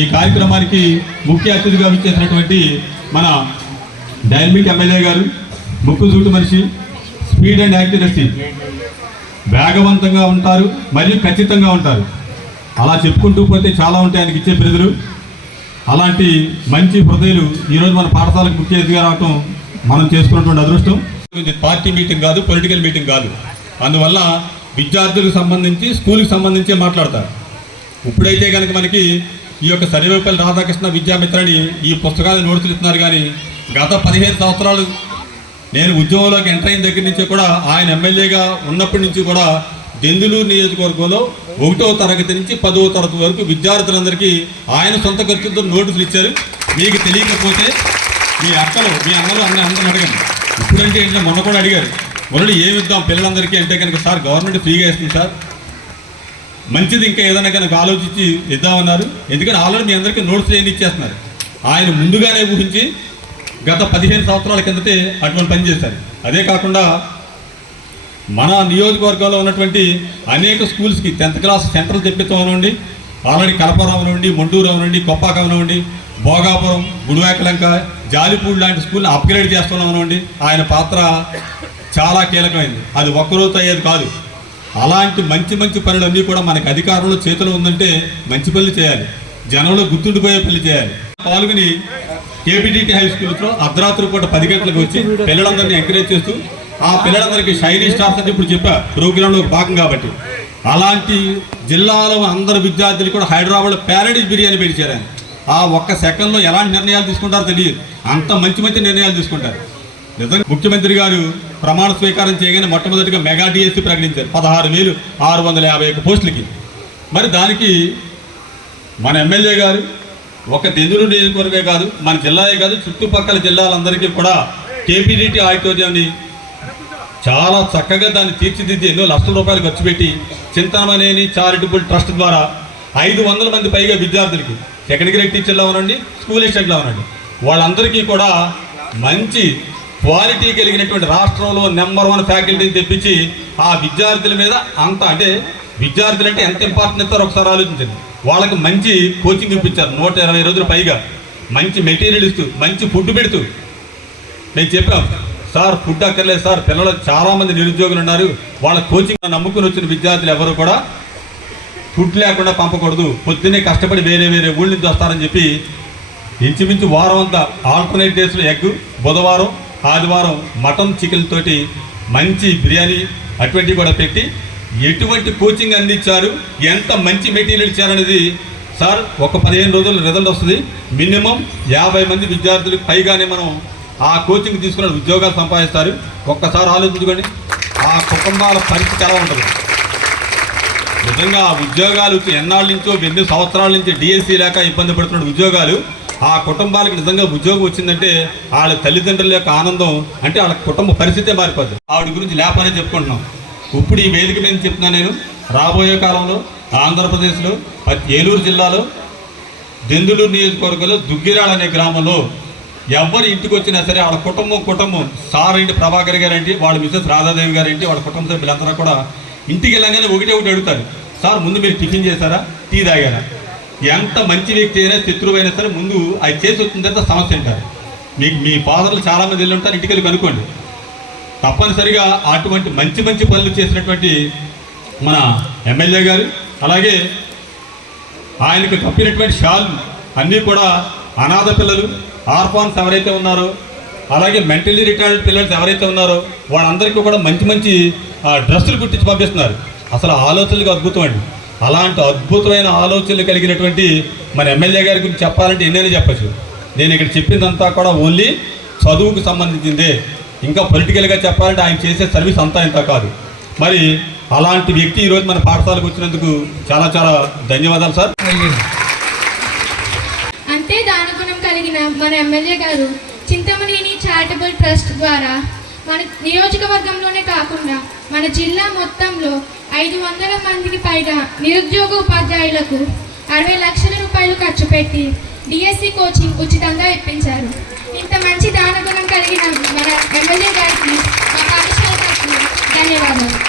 ఈ కార్యక్రమానికి ముఖ్య అతిథిగా విచ్చేసినటువంటి మన డైనమిక్ ఎమ్మెల్యే గారు, ముక్కుసూటి మనిషి, స్పీడ్ అండ్ యాక్యురసీ, వేగవంతంగా ఉంటారు మరియు ఖచ్చితంగా ఉంటారు. అలా చెప్పుకుంటూ పోతే చాలా ఉంటాయి ఆయనకి ఇచ్చే బిరుదులు. అలాంటి మంచి హృదయులు ఈరోజు మన పాఠశాలకు ముఖ్య అతిథిగా రావటం మనం చేసుకున్నటువంటి అదృష్టం. ఇది పార్టీ మీటింగ్ కాదు, పొలిటికల్ మీటింగ్ కాదు. అందువల్ల విద్యార్థులకు సంబంధించి స్కూల్కి సంబంధించే మాట్లాడతారు. ఇప్పుడైతే కనుక మనకి ఈ యొక్క సర్వేపల్లి రాధాకృష్ణ విద్యామిత్రని ఈ పుస్తకాలు నోట్సులు ఇస్తున్నారు. కానీ గత 15 సంవత్సరాలు నేను ఉద్యోగంలోకి ఎంటర్ అయిన దగ్గర నుంచి కూడా, ఆయన ఎమ్మెల్యేగా ఉన్నప్పటి నుంచి కూడా దెందులూరు నియోజకవర్గంలో 1వ తరగతి నుంచి 10వ తరగతి వరకు విద్యార్థులందరికీ ఆయన సొంత ఖర్చులతో నోటీసులు ఇచ్చారు. మీకు తెలియకపోతే మీ అక్కలు, మీ అన్నలు అందరూ అడగండి. ఇప్పుడంటే ఏంటంటే మొన్న కూడా అడిగారు, మొదలు ఏమి ఇద్దాం పిల్లలందరికీ అంటే కనుక, సార్ గవర్నమెంట్ ఫ్రీగా ఇస్తుంది సార్, మంచిది ఇంకా ఏదైనా కనుక ఆలోచించి ఇద్దామన్నారు. ఎందుకంటే ఆల్రెడీ మీ అందరికీ నోట్స్ ఏమి ఇచ్చేస్తున్నారు. ఆయన ముందుగానే ఊహించి గత 15 సంవత్సరాల కిందటే అటువంటి పని చేశారు. అదే కాకుండా మన నియోజకవర్గంలో ఉన్నటువంటి అనేక స్కూల్స్కి 10th క్లాస్ సెంట్రల్ తెప్పిస్తాం అనండి, ఆల్రెడీ కలపరావు నుండి, మొండూరు నుండి, కొప్పాకం నుండి, భోగాపురం, గుడివాకలంక, జాలిపూడి లాంటి స్కూల్ని అప్గ్రేడ్ చేస్తున్నాం అనండి. ఆయన పాత్ర చాలా కీలకమైంది. అది ఒక్కరోజు అయ్యేది కాదు. అలాంటి మంచి మంచి పనులన్నీ కూడా మనకి అధికారంలో చేతిలో ఉందంటే మంచి పనులు చేయాలి, జనంలో గుర్తుండిపోయే పనులు చేయాలి. పాల్గొని కేపీటీటీ హై స్కూల్స్లో అర్ధరాత్రి పూట 10 గంటలకు వచ్చి పిల్లలందరినీ ఎంకరేజ్ చేస్తూ, ఆ పిల్లలందరికీ షైనీ స్టార్స్ అంటే ఇప్పుడు చెప్పా ప్రోగ్రాంలో భాగం కాబట్టి, అలాంటి జిల్లాలో అందరు విద్యార్థులు కూడా హైదరాబాద్లో ప్యారడైజ్ బిర్యానీ పెట్టారు. ఆ ఒక్క సెకండ్లో ఎలాంటి నిర్ణయాలు తీసుకుంటారో తెలియదు, అంత మంచి మంచి నిర్ణయాలు తీసుకుంటారు. నిజంగా ముఖ్యమంత్రి గారు ప్రమాణ స్వీకారం చేయగానే మొట్టమొదటిగా మెగా డిఎస్సీ ప్రకటించారు 16,651 పోస్టులకి. మరి దానికి మన ఎమ్మెల్యే గారు ఒక దెందులూరు నియోజకవర్గమే కాదు, మన జిల్లాయే కాదు, చుట్టుపక్కల జిల్లాలందరికీ కూడా కేపీటీటీ ఆడిటోరియంని చాలా చక్కగా దాన్ని తీర్చిదిద్ది ఎన్నో లక్షల రూపాయలు ఖర్చు పెట్టి చింతనమనేని చారిటబుల్ ట్రస్ట్ ద్వారా 500 మంది పైగా విద్యార్థులకి, సెకండ్ గ్రేడ్ టీచర్లు అవనండి, స్కూల్ అసిస్టెంట్లు అవనండి, వాళ్ళందరికీ కూడా మంచి క్వాలిటీ కలిగినటువంటి రాష్ట్రంలో నెంబర్ 1 ఫ్యాకల్టీని తెప్పించి ఆ విద్యార్థుల మీద అంత, అంటే విద్యార్థులు అంటే ఎంత ఇంపార్టెంట్ ఇస్తారో ఒకసారి ఆలోచించండి. వాళ్ళకి మంచి కోచింగ్ ఇప్పించారు. 120 రోజులు పైగా మంచి మెటీరియల్ ఇస్తూ, మంచి ఫుడ్ పెడుతూ. నేను చెప్పాను, సార్ ఫుడ్ అక్కర్లేదు సార్, పిల్లలు చాలామంది నిరుద్యోగులు ఉన్నారు, వాళ్ళ కోచింగ్ నమ్ముకుని వచ్చిన విద్యార్థులు ఎవరు కూడా ఫుడ్ లేకుండా పంపకూడదు, పొద్దున్నే కష్టపడి వేరే వేరే ఊళ్ళ నుంచి వస్తారని చెప్పి ఇంచుమించు వారం అంతా ఆల్టర్నేట్ డేస్లో ఎగ్, బుధవారం ఆదివారం మటన్ చికెన్ తోటి మంచి బిర్యానీ అటువంటివి కూడా పెట్టి ఎటువంటి కోచింగ్ అందించారు, ఎంత మంచి మెటీరియల్ ఇచ్చారనేది సార్ ఒక 15 రోజుల్లో రిజల్ట్ వస్తుంది. మినిమం 50 మంది విద్యార్థులకు పైగానే మనం ఆ కోచింగ్ తీసుకున్న ఉద్యోగాలు సంపాదిస్తారు. ఒక్కసారి ఆలోచించుకోండి, ఆ కుటుంబాల పరిస్థితి ఎలా ఉంటుంది. నిజంగా ఆ ఉద్యోగాలు ఎన్నాళ్ళ నుంచో, ఎన్ని సంవత్సరాల నుంచి డిఎస్సీ లేక ఇబ్బంది పడుతున్న ఉద్యోగాలు, ఆ కుటుంబాలకు నిజంగా ఉద్యోగం వచ్చిందంటే వాళ్ళ తల్లిదండ్రుల యొక్క ఆనందం, అంటే వాళ్ళ కుటుంబ పరిస్థితే మారిపోద్ది. ఆవిడ గురించి లేపనే చెప్పుకుంటున్నాం. ఇప్పుడు ఈ వేదిక మీద చెప్తున్నా, నేను రాబోయే కాలంలో ఆంధ్రప్రదేశ్లో ఏలూరు జిల్లాలో దెందులూరు నియోజకవర్గంలో దుగ్గిరాళ అనే గ్రామంలో ఎవరి ఇంటికి వచ్చినా సరే వాళ్ళ కుటుంబం సార్ ఏంటి, ప్రభాకర్ గారు ఏంటి, వాళ్ళ మిసెస్ రాధాదేవి గారు ఏంటి, వాళ్ళ కుటుంబ సభ్యులందరూ కూడా ఇంటికి వెళ్ళగానే ఒకటే అడుగుతారు, సార్ ముందు మీరు టిఫిన్ చేశారా, టీ తాగారా. ఎంత మంచి వ్యక్తి అయినా శత్రువైనా సరే ముందు అది చేసి వచ్చిన తర్వాత సమస్య అంటారు. మీకు మీ ఫాదర్లు చాలామంది వెళ్ళి ఉంటారు, ఇంటికి వెళ్ళి కనుక్కోండి. తప్పనిసరిగా అటువంటి మంచి మంచి పనులు చేసినటువంటి మన ఎమ్మెల్యే గారు, అలాగే ఆయనకు కప్పినటువంటి షాల్ అన్నీ కూడా అనాథ పిల్లలు, ఆర్ఫాన్స్ ఎవరైతే ఉన్నారో, అలాగే మెంటల్లీ రిటార్డ్ పిల్లలు ఎవరైతే ఉన్నారో వాళ్ళందరికీ కూడా మంచి మంచి డ్రెస్సులు కుట్టించి పంపిస్తున్నారు. అసలు ఆలోచనలకు అద్భుతం అండి. అలాంటి అద్భుతమైన ఆలోచనలు కలిగినటువంటి మన ఎమ్మెల్యే గారి గురించి చెప్పాలంటే ఎన్నైనా చెప్పచ్చు. నేను ఇక్కడ చెప్పిందంతా కూడా ఓన్లీ చదువుకు సంబంధించిందే. ఇంకా పొలిటికల్గా చెప్పాలంటే ఆయన చేసే సర్వీస్ అంతా ఇంత కాదు. మరి అలాంటి వ్యక్తి ఈరోజు మన పాఠశాలకు వచ్చినందుకు చాలా చాలా ధన్యవాదాలు సార్. అంతే దానగుణం కలిగిన మన ఎమ్మెల్యే గారు చింతమనేని చారిటబుల్ ట్రస్ట్ ద్వారా మన నియోజకవర్గంలోనే కాకుండా మన జిల్లా మొత్తంలో 500 మందికి పైగా నిరుద్యోగ ఉపాధ్యాయులకు 60 లక్షల రూపాయలు ఖర్చు పెట్టి డిఎస్సి కోచింగ్ ఉచితంగా ఇప్పించారు. ఇంత మంచి దానగుణం కలిగిన మన ఎమ్మెల్యే గారికి మా పాఠశాల తరఫున ధన్యవాదాలు.